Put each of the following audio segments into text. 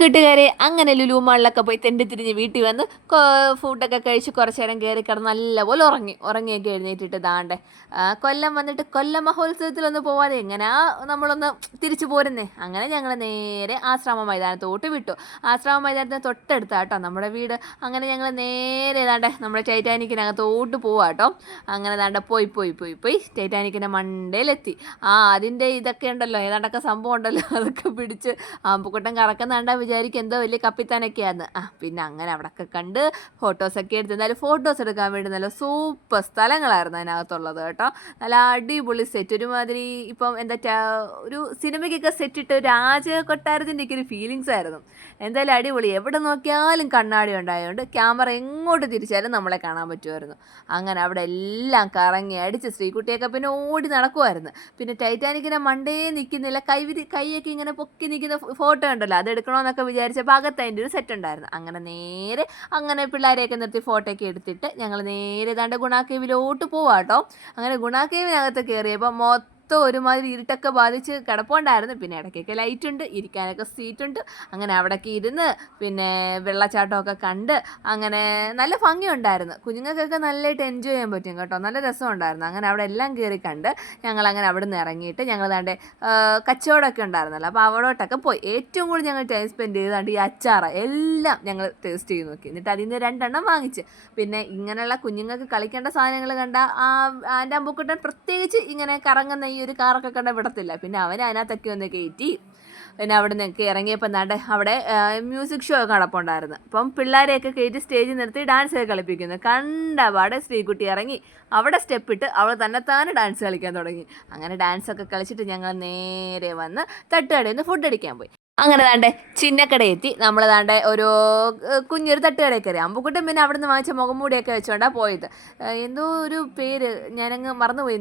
കൂട്ടുകാരെ അങ്ങനെ ലുലു മാളിലൊക്കെ പോയി തെണ്ടി തിരിഞ്ഞ് വീട്ടിൽ വന്ന് ഫുഡൊക്കെ കഴിച്ച് കുറച്ച് നേരം കയറി കിടന്ന് നല്ലപോലെ ഉറങ്ങിയൊക്കെ എഴുന്നേറ്റിട്ട് ദാണ്ടെ കൊല്ലം വന്നിട്ട് കൊല്ലം മഹോത്സവത്തിലൊന്ന് പോവാതെ എങ്ങനെയാ നമ്മളൊന്ന് തിരിച്ചു പോരുന്നേ. അങ്ങനെ ഞങ്ങൾ നേരെ ആശ്രാമ മൈതാനത്തോട്ട് വിട്ടു. ആശ്രാമ മൈതാനത്തിന് തൊട്ടടുത്താട്ടോ നമ്മുടെ വീട്. അങ്ങനെ ഞങ്ങൾ നേരെ ദാണ്ടെ നമ്മുടെ ടൈറ്റാനിക്കിനകത്തോട്ട് പോവാട്ടോ. അങ്ങനെ ദാണ്ടെ പോയി ടൈറ്റാനിക്കിൻ്റെ മണ്ടയിലെത്തി. അതിൻ്റെ ഇതൊക്കെ ഉണ്ടല്ലോ, ഏതാണ്ടൊക്കെ സംഭവം ഉണ്ടല്ലോ, അതൊക്കെ പിടിച്ച് ആമ്പുക്കുട്ടൻ കറക്കുന്നുണ്ടാ വിചാരിക്കും എന്തോ വലിയ കപ്പിത്താനൊക്കെയാന്ന്. പിന്നെ അങ്ങനെ അവിടെയൊക്കെ കണ്ട് ഫോട്ടോസൊക്കെ എടുത്ത്. എന്തായാലും ഫോട്ടോസ് എടുക്കാൻ വേണ്ടി നല്ല സൂപ്പർ സ്ഥലങ്ങളായിരുന്നു അതിനകത്തുള്ളത് കേട്ടോ. നല്ല അടിപൊളി സെറ്റ്, ഒരുമാതിരി ഇപ്പം എന്താ ഒരു സിനിമയ്ക്കൊക്കെ സെറ്റിട്ട് രാജകൊട്ടാരത്തിൻ്റെ ഒക്കെ ഒരു ഫീലിങ്സ് ആയിരുന്നു. എന്തായാലും അടിപൊളി, എവിടെ നോക്കിയാലും കണ്ണാടി ഉണ്ടായതുകൊണ്ട് ക്യാമറ എങ്ങോട്ട് തിരിച്ചാലും നമ്മളെ കാണാൻ പറ്റുമായിരുന്നു. അങ്ങനെ അവിടെ എല്ലാം കറങ്ങി അടിച്ച് ശ്രീകുട്ടിയൊക്കെ പിന്നെ ഓടി നടക്കുമായിരുന്നു. പിന്നെ ടൈറ്റാനിക്കിനെ മണ്ടേ നിൽക്കുന്നില്ല, കൈയൊക്കെ ഇങ്ങനെ പൊക്കി നിൽക്കുന്ന ഫോട്ടോ ഉണ്ടല്ലോ, അതെടുക്കണമെന്നൊക്കെ വിചാരിച്ചപ്പോൾ അകത്ത് അതിൻ്റെ ഒരു സെറ്റ് ഉണ്ടായിരുന്നു. അങ്ങനെ പിള്ളേരെയൊക്കെ നിർത്തി ഫോട്ടോ ഒക്കെ എടുത്തിട്ട് ഞങ്ങൾ നേരെ ദാണ്ടെ ഗുണ കേവിലോട്ട് പോവാട്ടോ. അങ്ങനെ ഗുണ കേവിനകത്ത് കയറിയപ്പോൾ ഒരുമാതിരി ഇരുട്ടൊക്കെ ബാധിച്ച് കിടപ്പുണ്ടായിരുന്നു. പിന്നെ ഇടയ്ക്കൊക്കെ ലൈറ്റ് ഉണ്ട്, ഇരിക്കാനൊക്കെ സീറ്റുണ്ട്. അങ്ങനെ അവിടെയൊക്കെ ഇരുന്ന് പിന്നെ വെള്ളച്ചാട്ടമൊക്കെ കണ്ട് അങ്ങനെ നല്ല ഭംഗിയുണ്ടായിരുന്നു. കുഞ്ഞുങ്ങൾക്കൊക്കെ നല്ലതായിട്ട് എൻജോയ് ചെയ്യാൻ പറ്റും കേട്ടോ, നല്ല രസമുണ്ടായിരുന്നു. അങ്ങനെ അവിടെ എല്ലാം കയറി കണ്ട് ഞങ്ങളങ്ങനെ അവിടെ നിന്ന് ഇറങ്ങിയിട്ട് ഞങ്ങൾ ദാണ്ടെ കച്ചവടമൊക്കെ ഉണ്ടായിരുന്നല്ലോ, അപ്പോൾ അവിടോട്ടൊക്കെ പോയി. ഏറ്റവും കൂടുതൽ ഞങ്ങൾ ടൈം സ്പെൻഡ് ചെയ്താണ്ട് ഈ അച്ചാറ് എല്ലാം ഞങ്ങൾ ടേസ്റ്റ് ചെയ്ത് നോക്കി. എന്നിട്ട് അതിൽ നിന്ന് 2 എണ്ണം വാങ്ങിച്ച്. പിന്നെ ഇങ്ങനെയുള്ള കുഞ്ഞുങ്ങൾക്ക് കളിക്കേണ്ട സാധനങ്ങൾ കണ്ട ആൻ്റെ അമ്പുക്കുട്ടൻ പ്രത്യേകിച്ച് ഇങ്ങനെ കറങ്ങുന്ന ഈ ഒരു കാറൊക്കെ കണ്ട വിടത്തില്ല. പിന്നെ അവൻ അതിനകത്തൊക്കെ ഒന്ന് കയറ്റി. പിന്നെ അവിടെ നിന്നൊക്കെ ഇറങ്ങിയപ്പോൾ എന്താണ്ട് അവിടെ മ്യൂസിക് ഷോ ഒക്കെ നടപ്പുണ്ടായിരുന്നു. അപ്പം പിള്ളേരെയൊക്കെ കയറ്റി സ്റ്റേജിൽ നിർത്തി ഡാൻസ് ഒക്കെ കളിപ്പിക്കുന്നു. കണ്ടപാടെ ശ്രീകുട്ടി ഇറങ്ങി അവിടെ സ്റ്റെപ്പിട്ട് അവൾ തന്നെത്താനെ ഡാൻസ് കളിക്കാൻ തുടങ്ങി. അങ്ങനെ ഡാൻസൊക്കെ കളിച്ചിട്ട് ഞങ്ങൾ നേരെ വന്ന് തട്ടുകടയിൽ നിന്ന് ഫുഡ് അടിക്കാൻ പോയി. അങ്ങനെ ദാണ്ടെ ചിന്നക്കട എത്തി. നമ്മൾ ദാണ്ടെ ഒരു കുഞ്ഞൊരു തട്ടുകടയിൽ കയറി. അമ്പുക്കുട്ടൻ പിന്നെ അവിടെ നിന്ന് വാങ്ങിച്ച മുഖംമൂടിയൊക്കെ വെച്ചോണ്ടാണ് പോയത്. എന്തോ ഒരു പേര് ഞാനങ്ങ് മറന്നുപോയി,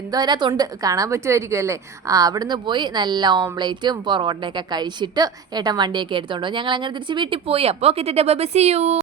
എന്തോ അതിനകത്തുണ്ട്, കാണാൻ പറ്റുമായിരിക്കും അല്ലേ. അവിടുന്ന് പോയി നല്ല ഓംലേറ്റും പൊറോട്ടയൊക്കെ കഴിച്ചിട്ട് ഏട്ടൻ വണ്ടിയൊക്കെ എടുത്തോണ്ട് ഞങ്ങൾ അങ്ങനെ തിരിച്ച് വീട്ടിൽ പോയി. അപ്പോൾ കിട്ടിട്ട് ബൈ, സീ യു.